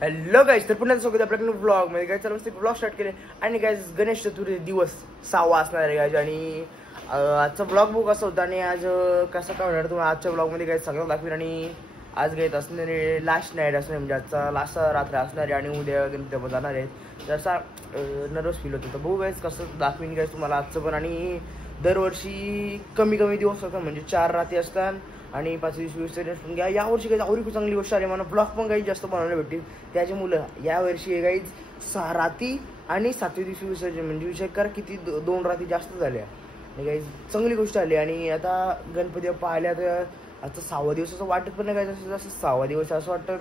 Hello guys, तर पुन्हा स्वागत आपल्याकडे ब्लॉग मध्ये. काय चालू ब्लॉग स्टार्ट केले आणि गाईज गणेश चतुर्थी दिवस 6 असणार आहे गाईज. आणि आजचा ब्लॉग बुक असं होता आणि आज कसं काय होणार तुम्हाला आजच्या ब्लॉग मध्ये काही सगळं दाखवेल. आणि आज गाईज असणारे लास्ट नाईट असणार, म्हणजे आजचा लास्ट रात्र असणार आहे आणि उद्या गणपती जाणार आहे. जसा नर्वस फील होतं तर बघू गाईज कसं दाखवीन गाईज तुम्हाला आजचं पण. आणि दरवर्षी कमी दिवस होतात, म्हणजे 4 रात्री असतात आणि 5 दिवशी विसर्जन. पण यावर्षी काही आवडी खूप चांगली गोष्ट आहे, मला ब्लॉग पण काही जास्त बनवायला भेटतील. त्याची मुलं यावर्षी काही 6 रात्री आणि 7व्या दिवशी विसर्जन, म्हणजे विचार करा किती 2 रात्री जास्त झाल्या. काही चांगली गोष्ट आली. आणि आता गणपती पाहिल्या तर आता 6वा दिवस असं वाटत पण नाही काय, जसं जसं 6वा दिवस असं वाटतं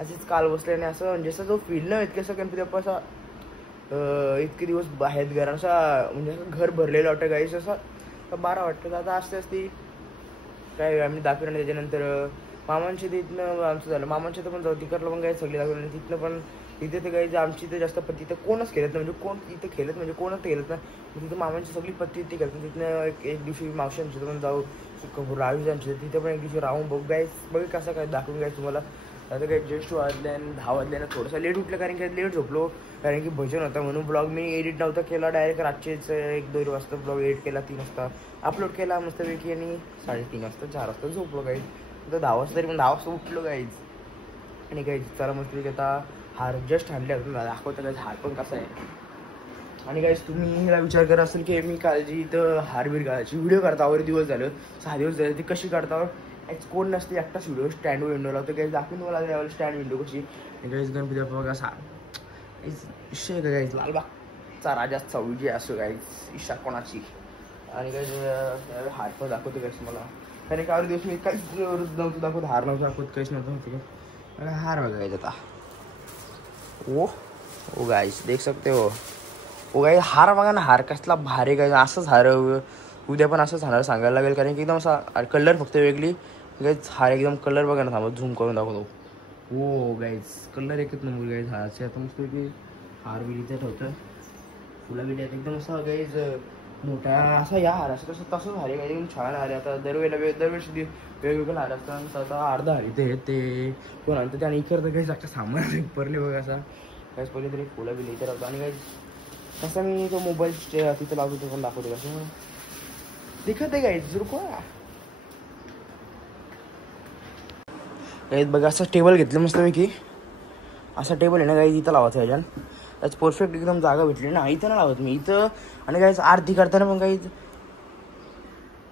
असेच काल बसले. आणि असं म्हणजे असं जो फील नाही इतकं असं गणपती बाप्पा असा इतके दिवस आहेत घरात असा, म्हणजे असं घर भरलेलं वाटतं गाईस, असं बारा वाटतं. आता असते काय आम्ही दाखवलं. आणि त्याच्यानंतर मामांच्या तिथनं आमचं झालं, मामांच्या तर पण जाऊ तिकडलं पण काही सगळी दाखवलं. आणि तिथनं पण तिथे ते काही आमची इथं जास्त पत्ती तिथं कोणच खेळत नाही, म्हणजे कोण इथं खेळत म्हणजे कोणच खेळत नाही. तिथं मामांची सगळी पत्ती तिथे खेळतात. तिथनं एक दिवशी मावशांची पण जाऊ रावीजांची तिथे पण एक दिवशी राहून बघू गाईस. बघू कसं काय दाखवून गाईस तुम्हाला. आता काही जस्ट वाजले आणि 10 वाजल्यानं थोडंसं लेट उठलं, कारण की लेट झोपलो, कारण की भजन होता म्हणून. ब्लॉग मी एडिट नव्हता केला, डायरेक्ट रातचेच 1-2 वाजता ब्लॉग एडिट केला, 3 वाजता अपलोड केला मस्तपैकी. आणि 3:30 वाजता 4 वाजता झोपलो गाईज. आता 10 वाजता तरी पण 10 वाजता उठलो गाईज. आणि गाईज चला मस्तपैकी आता हार जस्ट आणले दाखवतो गाईज हार पण कसा आहे. आणि गाईज तुम्ही ह्याला विचार करत असेल की मी काळजी इथं हारबीर घालायची व्हिडिओ करतावर दिवस झालं 6 दिवस झाले, ती कशी काढतावर कोण नसते, एकटाच व्हिडिओ स्टँड विंडो लावतो. काही दाखवून मला यावेळेला स्टँड विंडो कशी. आणि गाईज गणपती बाप्पा कसा विषय का गाईज लालबागचा राजा चौजी असो गाईज इशा कोणाची. आणि काही हार पण दाखवतो काहीच मला, कारण की दिवस मी काहीच नव्हतं दाखवत, हार नव्हतं दाखवत, काहीच नव्हतं. हार बघा गाईज आता ओ गाईज देख सकते हो गाईज हार बघा ना, हार कसला भारी गाईज. असंच हार उद्या पण असंच हार सांगायला लागेल, कारण की एकदम असा कलर फक्त वेगळी गाईज. हार एकदम कलर बघा ना, थांबा झूम करून दाखवतो. हो गाईज कलर एकच नंबर गाईज हाराचे. आता मस्त की हार बिलीचं ठेवतं फुला बिल्यात एकदम असं गाईज मोठा असा या हार असं तसंच हार आहे एकदम छान हार आहे. आता दरवर्षी वेगवेगळं हार असतात. आता अर्धा हार इथे ते कोण आणतं आणि इकडं काही जास्त सामान परले बघा असा काहीच पहिले तरी फुला बिल इथे राहतो. आणि काही कसं मी तो मोबाईल तिथं लावतो ते पण दाखवतो कसं दिखत आहे गाईज रुको गाईज. बघा असं टेबल घेतलं मस्त मी की असा टेबल आहे ना गाईज, इथं लावायचं ह्याच्यानं त्याच परफेक्ट एकदम जागा भेटली ना, इथं नाही लावत मी इथं. आणि काहीच आरती करताना पण काही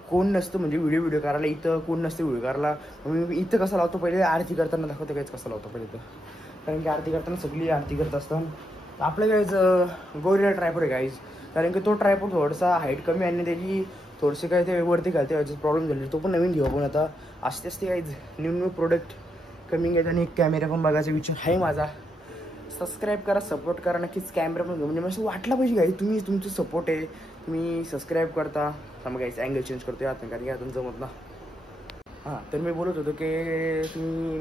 कोण नसतं, म्हणजे व्हिडिओ करायला इथं कोण नसतं व्हिडिओ करायला. मी इथं कसं लावतो पहिले आरती करताना दाखवतो काहीच कसं लावतो पहिले इथं, कारण की आरती करताना सगळी आरती करत असतात. आपलं काहीच गोरीला ट्रायपॉड आहे गाईज, कारण की तो ट्रायपॉड थोडासा हाईट कमी आणि त्याची थोडेसे काय ते वरती घालते व्हायचं प्रॉब्लेम झाले, तो पण नवीन घेऊ आपण आता. असते काहीच न्यू प्रोडक्ट कमी घ्यायचं. आणि एक कॅमेरा पण बघायचा विचार आहे माझा. सबस्क्राईब करा, सपोर्ट करा नक्कीच. कॅमेरा पण घेऊ, म्हणजे मला असं वाटलं पाहिजे गाई तुम्ही तुमचं सपोर्ट आहे, तुम्ही सबस्क्राईब करता. मग गाईच अँगल चेंज करतो आता, कारण की आता जमत ना. हां तर मी बोलत होतो की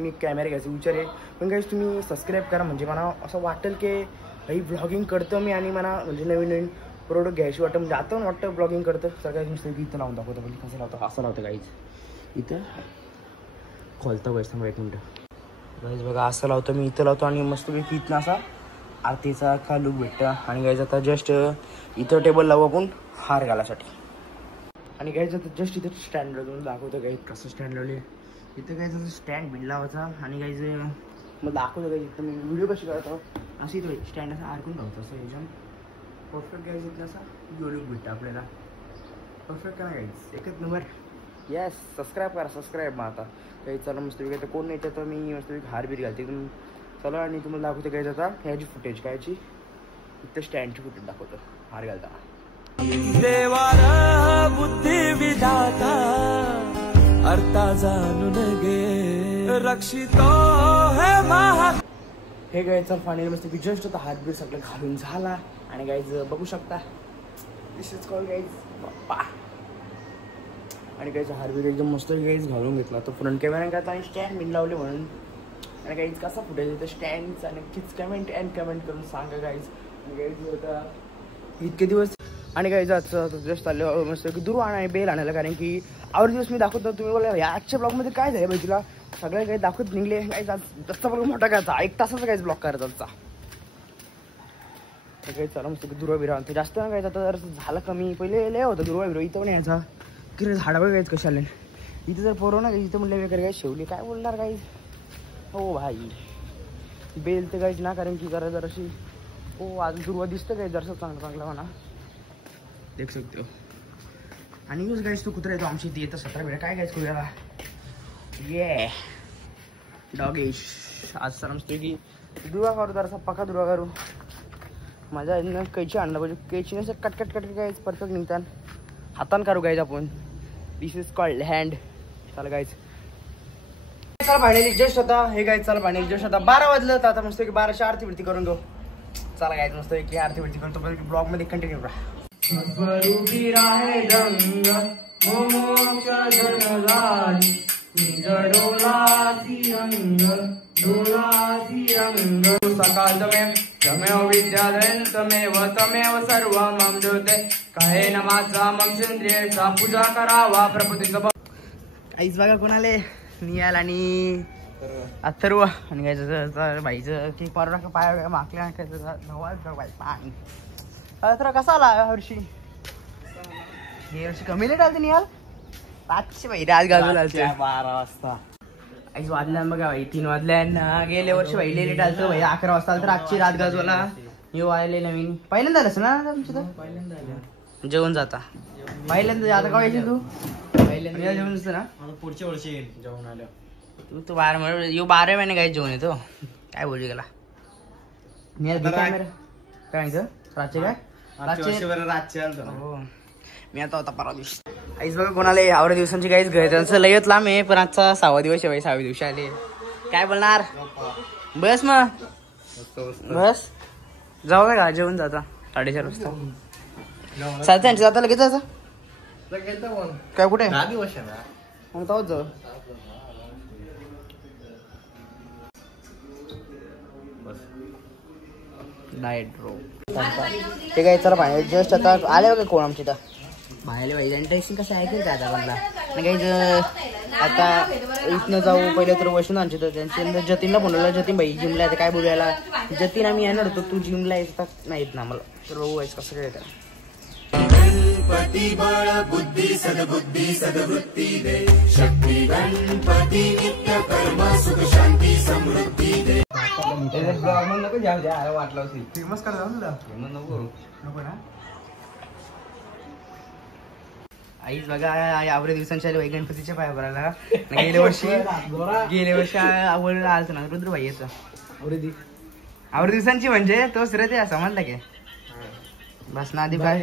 मी कॅमेरा घ्यायचा विचार आहे, पण गाईच तुम्ही सबस्क्राईब करा, म्हणजे मला असं वाटेल की काही ब्लॉगिंग करतं मी आणि मला म्हणजे नवीन प्रोडक्ट घ्यायची वाटतं. म्हणजे आता पण वाटतं ब्लॉगिंग करतं सगळ्यात नुसतं की इथं लावून दाखवतं, म्हणजे कसं लावतं असं लावतं गाईच. इथं खोलतं व्हायचं मग 1 मिनटं गाईज बघा असं लावतो मी, इथं लावतो आणि मस्तपैकी इथनं असा आरतीचा का लुक भेटतं. आणि गाईज आता जस्ट इथं टेबल लावू आपण हार घालायसाठी. आणि गाईज आता जस्ट इथं स्टँड लावून दाखवतो गाईज कसं स्टँड लावले. इथं गाईज असं स्टँड बिन लावायचा. आणि गाईज मग दाखवतो गाईज इथं मी व्हिडिओ कशी करतो अशी इथं स्टँड असं आरकून लावतो असं एकदम परफेक्ट गाईज. इथलं असा जो लुक भेटतं आपल्याला परफेक्ट करा गाईज एकच नंबर. येस सबस्क्राईब करा, सबस्क्राईब मग आता काही चला मस्तपैकी. आता कोण नाही तर मी मस्तपैकी हार बीर घालते तुम्ही चला. आणि तुम्हाला दाखवतो काय आता ह्याची फुटेज कायची इथं स्टँडची फुटेज दाखवतो हार घालताना. देवारा बुद्धी विधाता अर्था जाणून घे रक्षितो हे महा. हे गायचं फायनल मस्तपैकी जस्ट आता हात बीर सगळं घालून झाला. आणि गाईज बघू शकता दिस इज कॉल गाईज बाप्पा. आणि काहीच हारबीर एकदम मस्त काहीच घालून घेतला तो फ्रंट कॅमेरा करता आणि स्टँड बिन लावले म्हणून. आणि काहीच कसा फुटेज तर स्टँडचा नक्कीच कमेंट करून सांगा गाईज. आणि गाईज होता इतके दिवस. आणि गाईज आजचं जस्ट चाललं मस्त की दुरू आणि बेल आणायला, कारण की आवर दिवस मी दाखवतो तुम्ही बोला या आजच्या ब्लॉगमध्ये काय झालं भाई तुला सगळे काही दाखवत निघले काही जास्त पण मोठा करायचा 1 तासाचा काहीच ब्लॉक करायचा काही चला मस्त दुर्वा बिरा जास्त ना काय आता जर झालं कमी पहिले लय होतं दुर्वा बिरो इथं पण यायचा की झाडं बघ काहीच कशा आले इथं जर पोरं ना इथं म्हणलं वगैरे काही शेवली काय बोलणार काही हो भाई बेल तर काहीच ना कारण की जरा जराशी हो अजून दुर्वा दिसतं काही जरासं चांगला म्हणा देख सकते हो आणि यूज गाईस तू कुत्रा येतो आमची इथे येतं 17 वेळा काय गाईस करूया ये डॉगेश आज सर मस्त की दुर्वा करू जरासा पक्का दुर्वा करू माझ्या इथनं कैची आणलं पाहिजे कैचीने असं कटकट गायच परफेक्ट निघतात हातान करू गायच आपण दिस इज कॉल्ड हँड चला गायच चला भांडेली जस्ट होता हे गायच चला भांडेली जस्ट होता 12 वाजलं तर आता मस्त की 12ची आरती बिरती करून घेऊ चला गायच मस्त की आरती बिरती करतो पण ब्लॉग मध्ये कंटिन्यू करा सकाळ तमेव विद्याधन तमेव सर्व मम ज्योते काहेन माझा मम चंद्रेचा पूजा करावा प्रभूतीचं आईच बघा कोणाले नियाल आणि अथर्व आणि काय भाईचं केक मारून टाका पाया मागल्या भाई पाणी अथर्व कसा आला हर्षी हे वर्षी कमी लेट आलते नियाल 500 भाई रात गाजवला 12 वाजता आईच वाजल्या बघा भाई 3 वाजल्या गेल्या वर्षी भाई लेट आलतो भाई 11 वाजता आलं तर आजची रात गाजवला येऊ आले नवीन पहिल्यांदा आलंस ना तुमचं तर पहिल्यांदा जेवण जाता पहिल्यांदा आता का यायची तू पहिल्यांदा जेवण असतं ना पुढच्या वर्षी जेवण आलं तू 12 महिने येऊ 12 महिने काय जेवण येतो काय बोलू गेला काय सांगितलं रातचे काय रातचे आलतो हो मी आता होता परवा दिवशी आईच बघा कोणाला आवडे दिवसांची काहीच घर त्यांचं लयत लांब आहे पण आजचा 6वा दिवस आहे भाई 6व्या दिवशी आले काय बोलणार बस मग बस जाऊ का जेवण जाता 4:30 वाजता सात जाता लगेच जायचं काय कुठे मग तोच जाऊ डाएट रो ते काय चला बाहेर जस्ट आता आले बघा कोण आमच्या इथं बाहेर पाहिजे टेस्टिंग कसं आहे का आता म्हणला काही आता इथनं जाऊ पहिले तर वैष्णव आमच्या तर त्यांच्या जतीनला बोलवलं जतीन भाई जिमला आहे काय बोलायला जतीन आम्ही येणार होतो तू जिमला येतात नाही येत ना मला तर बघू व्हायचं कसं काय गणपती बळ बुद्धी सद्वृत्ती दे शक्ती गणपती नित्य कर्म सुख शांती समृद्धी दे नको जाऊ द्या वाटलं असेल फेमस करा जाऊ तुला नको ना आईच बघा यावरे दिवसांच्या आले गणपतीच्या पाया भरायला गेल्या वर्षी आवड आलत ना रुद्रभाई याचा आवरे दिवसांची म्हणजे तोच रे ते समजला की बस ना आधी काय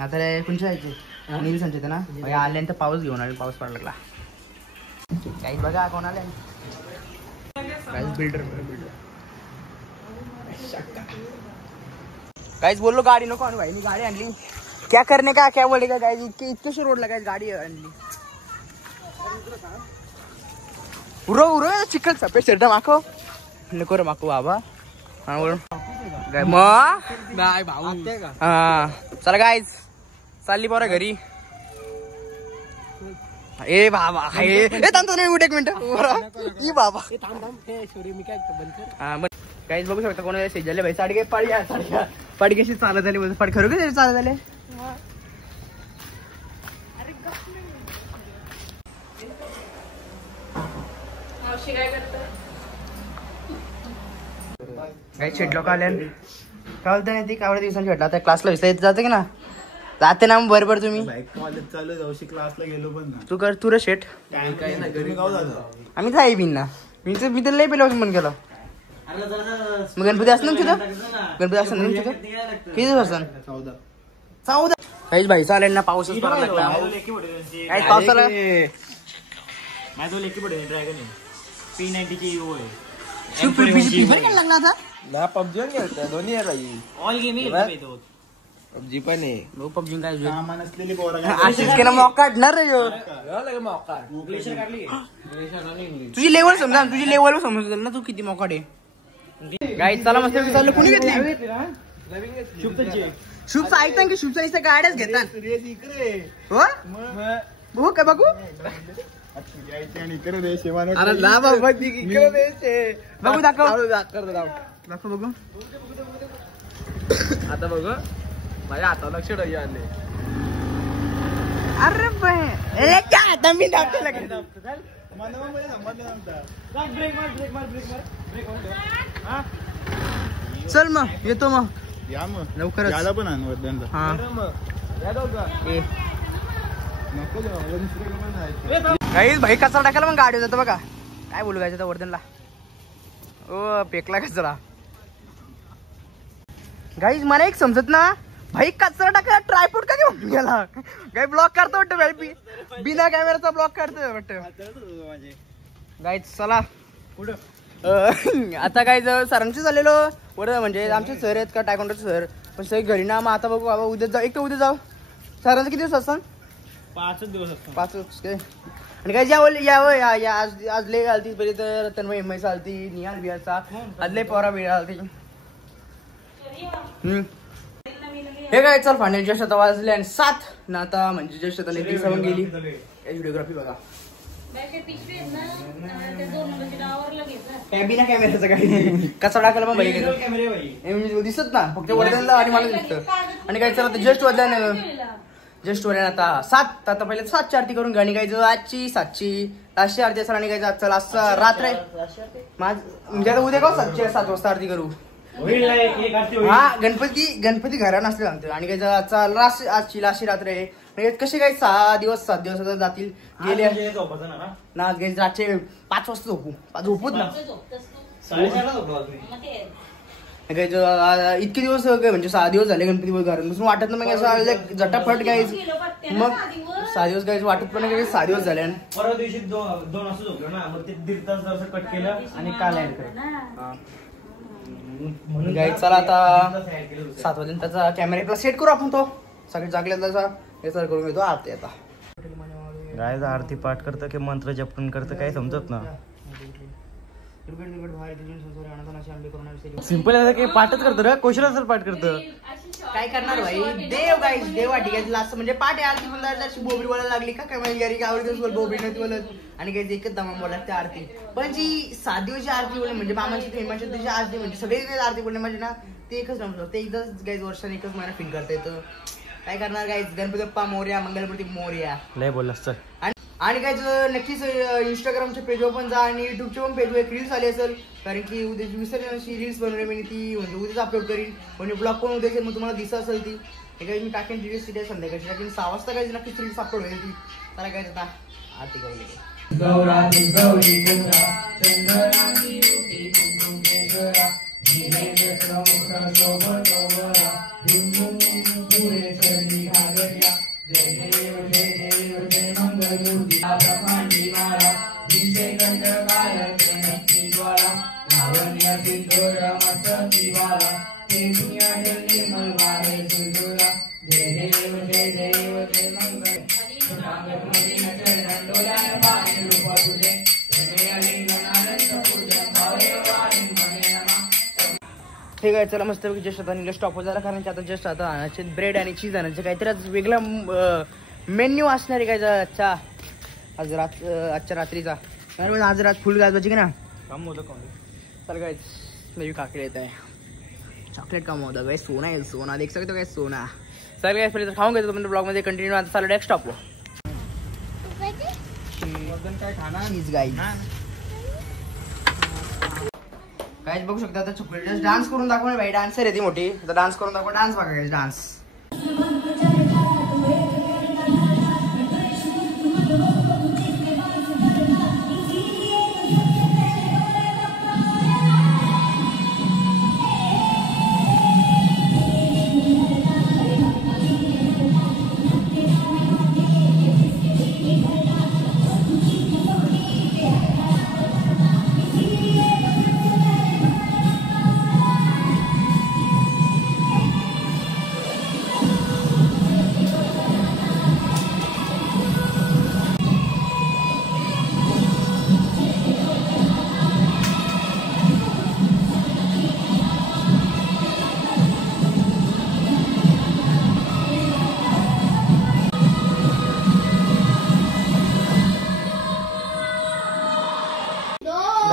आता कोणच्या जायचे दिवसांचे ना आल्यानंतर पाऊस घेऊन आले पाऊस पडायला लागला काही बघा कोण आले बिल्डर काहीच बोललो गाडी नको आणू भाई मी गाडी आणली क्या करने का क्या बोलेगा गाइस इतके रोड लगाय गाडी आणली उरो चिकन सफेद शर्ट माको नको रे माको बाबा हा बोल बाय भाऊ हा चला गाइस चालली बरं घरी ए बाबा हे थांबतो नाही एक मिनिट ई बाबा हा काहीच बघू शकता कोणाला शेजारले भाई साडी काय पाडी कशी चालत आली बोलतो पाडी खरोखर चालत आले काही शेट लोक आले काय बोलता नाही ती कावड्या दिवसांची भेटला आता क्लासला विसरायचं जातं की ना जाते ना बरोबर तुम्ही कॉलेज चालू जाऊशी क्लासला गेलो पण तू कर तू रे शेट आम्ही जाई बिन ना मी तर लय पहिल्यापासून बंद केलं मग गणपती असणार तिथं गणपती असणार तिथं किती दिवस 14 काहीच भाई चालेल ना पाऊसच पडायला लागला काही पावसाला माझं लेकी पडेल ड्रॅगन P90 ची युओ आहे लागला आता ना पबजी खेळतो दोन्ही आहे भाई ऑल गेम खेळतो पबजी पण आहे नो पबजी काय सामान असलेली पोरं आशिष केला मॉक काढणार रे लगे मौका ग्लेशियर काढली तुझी लेवल समजा तुझी लेवल समजत ना तू किती मॉक आहे गाईस चला मस्त चाललं कुणी घेतली शुभचं ऐकता की शुभचं गाड्याच घेतात हो काय बघू अरे ला बाबा बघू दाखव दाखव बघू आता बघ माझ्या हाताला लक्ष नाही आले. अरे आता मी दाखवलं चल मग येतो मग या मग लवकरच याला पण आण वर्धनला. हा नको काही भाई कचरा टाकायला मग गाडी जातं बघा. काय बोलू गायचं वर्धनला ओ पेकला कचरा. गाईज मला एक समजत ना भाई कचरा टाकायला ट्रायपॉड का घेऊन गेला. काही ब्लॉक करतो वाटतं भाई बिना कॅमेराचा ब्लॉक करतोय वाटतं. गाईज चला पुढं आता काय सरांची झालेलो वर म्हणजे आमचे सर आहेत का टायकोंडोचे सर पण सर घरी ना. मग आता बघू बाबा उद्या जाऊ एक तर उद्या जाऊ. सरांचं किती दिवस असतात? 5 दिवस असतात. 5 आणि काय यावं आज लय घालती पहिले तर तन्मय एम आय चालती निहाल बिहारचा आदले पोरा बिळा आलती. हे काय चल फायनल जस्ट आता वाजले आणि 7 ना आता म्हणजे जस्ट आता लेटी 7 गेली. व्हिडिओग्राफी बघा बिना कॅमेराचं काही कसा टाकायला पण भाई दिसत ना फक्त वर्धनला आणि मला दिसतं. आणि काय चला आता जस्ट वाजल्या आता 7 आता पहिले 7ची आरती करून गाणी गायचं. आजची 7ची लास्टची आरती असं आणि गायचं आज चला असं रात्र आहे म्हणजे आता उद्या का 7 वाजता आरती करू. हा गणपती घरा नसले सांगतो. आणि काय आजचा आजची लास्ट रात्र आहे म्हणजे कसे काय 7 दिवस आता जातील गेले ना. रातचे 5 वाजता झोपूत ना. इतके दिवस म्हणजे 6 दिवस झाले गणपती घरात बसून वाटत ना मग असं झटाफट गायच. मग 6 दिवस गायच वाटत पण नाही 6 दिवस झाले. परवा दिवशी 2 असं झोपलो ना मग ते 1.5 तास जर कट केलं आणि काल ऍड केलं म्हणून गाईड चला आता 7 वाजता त्याचा कॅमेरा सेट करू आपण. तो सगळे जागल्या त्याचा हे सर करून घेतो आरती. आता गायचा आरती पाठ करतं की मंत्र जपन करतं काही समजत ना. सिंपल आहे की पाठच करतं रे क्वेश्चन सर पाठ करतं. काय करणार भाई देव गाईस देव वाटी गायचं लास्ट म्हणजे पाठ आरती बोलला बोबरी बोलायला लागली का काय गाडी गावरी बोल बोबरी नव्हती बोलत. आणि काही एकच दमा बोला त्या आरती पण जी 7 दिवसाची आरती बोलली म्हणजे मामाची हेमाच्या दिवशी आरती म्हणजे सगळे काही आरती बोलले म्हणजे ना ते एकच नव्हतं. ते एकदाच गाईज वर्षाने एकच महिना फील करता येतं. काय करणार गाईज गणपती बाप्पा मोरया मंगलमूर्ती मोरया लय बोललास सर. आणि काय नक्कीच इंस्टाग्रामच्या पेजवर पण जा आणि युट्यूबच्या पण पेजवर एक रील्स आली असेल कारण की उद्या विसर्जनाची रील्स बनवली मी ती म्हणजे उद्याच अपलोड करीन. म्हणजे ब्लॉग पण उद्या असेल मग तुम्हाला दिसत असेल ती काही मी टाकेन रील्स तिथे संध्याकाळची टाकेन 6 वाजता काही नक्कीच रील्स अपलोड होईल ती. त्याला काय आता आरती करू ठीक आहे. चला मस्त जस्ट आता स्टॉप हो झाला कारण आता जस्ट आता आणायचे ब्रेड आणि चीज आणायचे काहीतरी वेगळा मेन्यू असणार आहे काय अच्छा आजच्या रात्रीचा. आज रात फुल गाजवायची की ना काम होतं कोण चल काय नवी काकडे येत आहे चॉकलेट काम होतं काय सोना आहे सोना देख सकते काय सोना. चल काय पहिले खाऊन घेतो पण ब्लॉग मध्ये कंटिन्यू आता चालू डायरेक्ट स्टॉप काय खाणार चीज गाईज गाईज बघू शकता आता चॉकलेट जस्ट डान्स करून दाखवा भाई. डान्सर आहे ती मोठी आता डान्स करून दाखवा. डान्स बघा guys dance.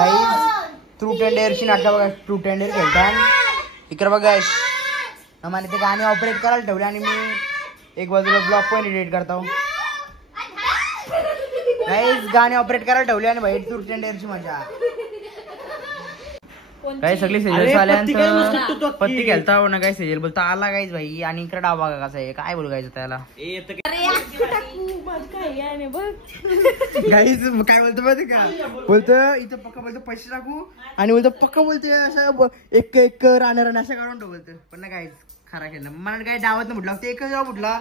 Guys truth and डेअरची नाटकं बघा. ट्रूथ अँड डेअर खेळतात इकडे बघा. आम्हाला ते गाणे ऑपरेट करायला ठेवले आणि मी एक बाजूला ब्लॉग पण एडिट करतो. गाईज गाणे ऑपरेट करायला ठेवले आणि भाई ट्रूथ अँड डेअरची मजा. काही सगळी सिरियल आल्यानंतर पत्ती खेळता हो ना. काही सिरियल बोलता आला गाईज भाई. आणि इकडे डाव बघा कसा आहे. काय बोलू गायचं त्याला गाईज काय बोलतो माहिती का. बोलतो इथं पक्का बोलतो पैसे टाकू आणि बोलतो पक्का बोलतोय असं एक राहणार अशा काढून ठेव बोलतो. पण ना गाईज खरा खेळला मला काय डावात ना फुटला. ते एकच डाव फुटला.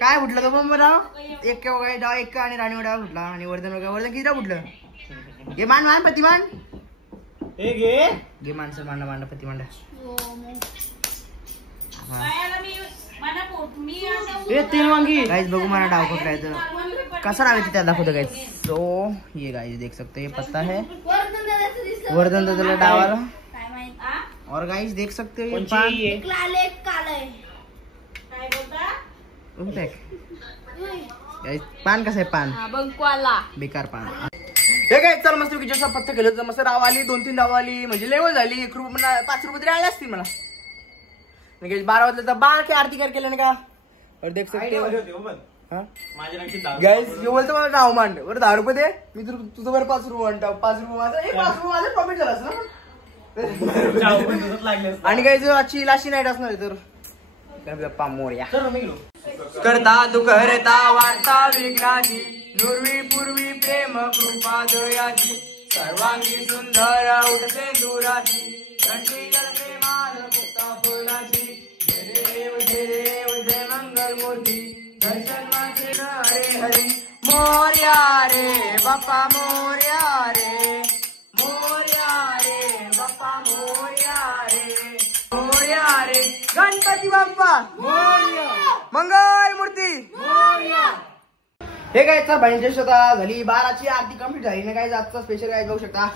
काय फुटला तो पण डाव एक काय डाव एक आणि राणीवर डाव फुटला. आणि वर्धन किती डाव फुटलं. घे मान मान पती मान घे माणसं मांडा पती मांडा. गाइस बघू मला डाव कुठला आहे तर कसा डाव आहे त्याला दाखवतो गाइस. सो ये गाइस देख सकते हैं पत्ता है वर्धन दादाला डावाला. और गाइस देख सकते हो ये पान गाइस पान कसं आहे पान बेकार पान. हे काय चल मस्त की जसं पत्ता केलं तर मस्त डाव आली 2-3 डाव आली म्हणजे लेवल झाली. 1 रुपये मला 5 रुपये तरी आले असतील मला. 12 वाजले तर बाळ की आरती कर केलं ना का. और देख सकते हो गाइस ये बोलतो मला डाव मांड बरं 10 रुपये दे मी तुझं बरं 5 रुपये म्हणतो. 5 रुपये माझं प्रॉफिट झालं असं ना. आणि काही जो आजची लाशी नाईट असणार तर मोर्या करता तू करता वार्ता विघ्नाची नुर्वी पूर्वी प्रेम कृपा दयाची सर्वांगी सुंदर उठ सेंदुराची कंठी जलते माल पुष्पा फुलाची जय देव जय मंगल मूर्ती दर्शन मात्रे हरे हरे मोर्या रे बाप्पा मोर्या रे बाप्पा मोर्या रे गणपती बाप्पा मंगल मूर्ती. हे काय तर बहिणीची स्वतः झाली 12ची आरती कम्प्लीट झाली ना. काय आजचा स्पेशल काय बघू शकता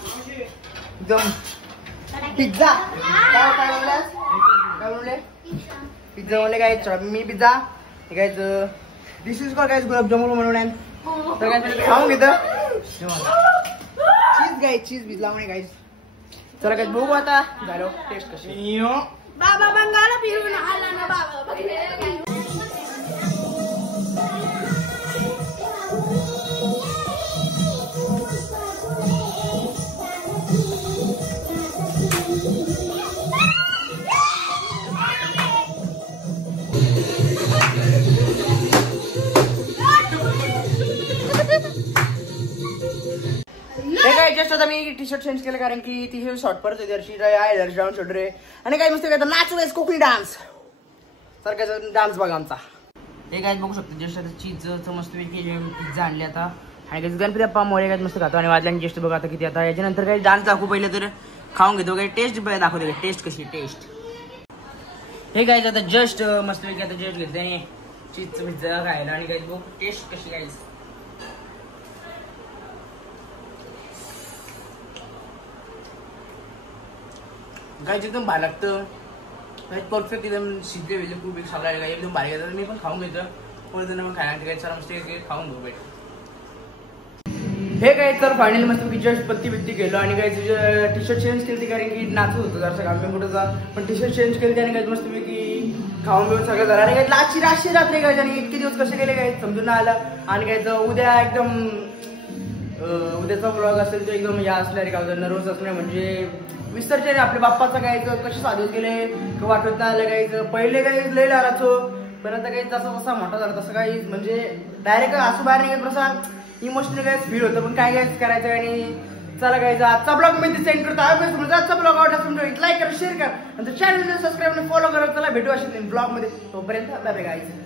एकदम पिझ्झा. काय बोलले पिझ्झा म्हणले काय मी पिझ्झा. हे काय दिस इज कॉल काय गुलाबजामुन म्हणून तर काय खाऊन घेतं चीज गाय चीज भिजला म्हणे गाईज. चला काय बघू आता झालं टेस्ट कशी. बाबा बंगाला फिरून आला ना बाबा. जस्ट आता मी टी शर्ट चेंज केलं कारण की टी शर्ट शॉर्ट परत जर्सी आहे जर्सी डाऊन शोल्डर आहे. आणि काही मस्त काय नाचू गाईस कोकणी डान्स सारखा डान्स बघा आमचा. हे काय बघू शकतो जस्ट आता चीजचं मस्त पिझ्झा आणले आता. आणि काही गणपती बाप्पा मोरे काय मस्त खातो आणि वाजल्याने जस्ट बघा आता किती. आता याच्यानंतर काही डान्स दाखवू पहिले तर खाऊन घेतो काही टेस्ट दाखवतो काही टेस्ट कशी टेस्ट. हे काय आता जस्ट मस्त आता जस्ट घेतले आणि चीजचं पिझ्झा खायला. आणि काही बघू टेस्ट कशी गाईस. गाईज एकदम भारी लागतं परफेक्ट एकदम शिजले वेगळे खूप एक सगळा एकदम भारी घेतात. मी पण खाऊन घेतो परत पण खायला काही सर मस्त खाऊन घेऊ भेट. हे काय तर फायनली मस्त की जस्ट पत्ती केलं आणि काही टी शर्ट चेंज केली कारण की नाचत होतं जरासं काम मोठंचा. पण टी शर्ट चेंज केली आणि काही मस्त की खाऊन घेऊन सगळं झालं. आणि काही लाची रात्री काय आणि इतके दिवस कसे गेले काय समजून नाही आलं. आणि काय उद्या एकदम उद्याचा ब्लॉग असेल तर एकदम या असल्या काय नर्वस असणे म्हणजे विसर्जन आपल्या बाप्पाचं गायचं कसे साधून गेले वाटत नाही आलं गायचं. पहिले काही लय लाराचो पण आता काही जसा मोठा झाला तसं काही म्हणजे डायरेक्ट असं बाहेर निघत बसा इमोशनल काय फील होतं. पण काय करायचं आणि चला गायचं आजचा ब्लॉग मी सेंड करतो. आजचा ब्लॉग आवडला लाईक करा शेअर करा नंतर चॅनल सबस्क्राईब फॉलो करा. चला भेटू असे ब्लॉग मध्ये तोपर्यंत गायचं.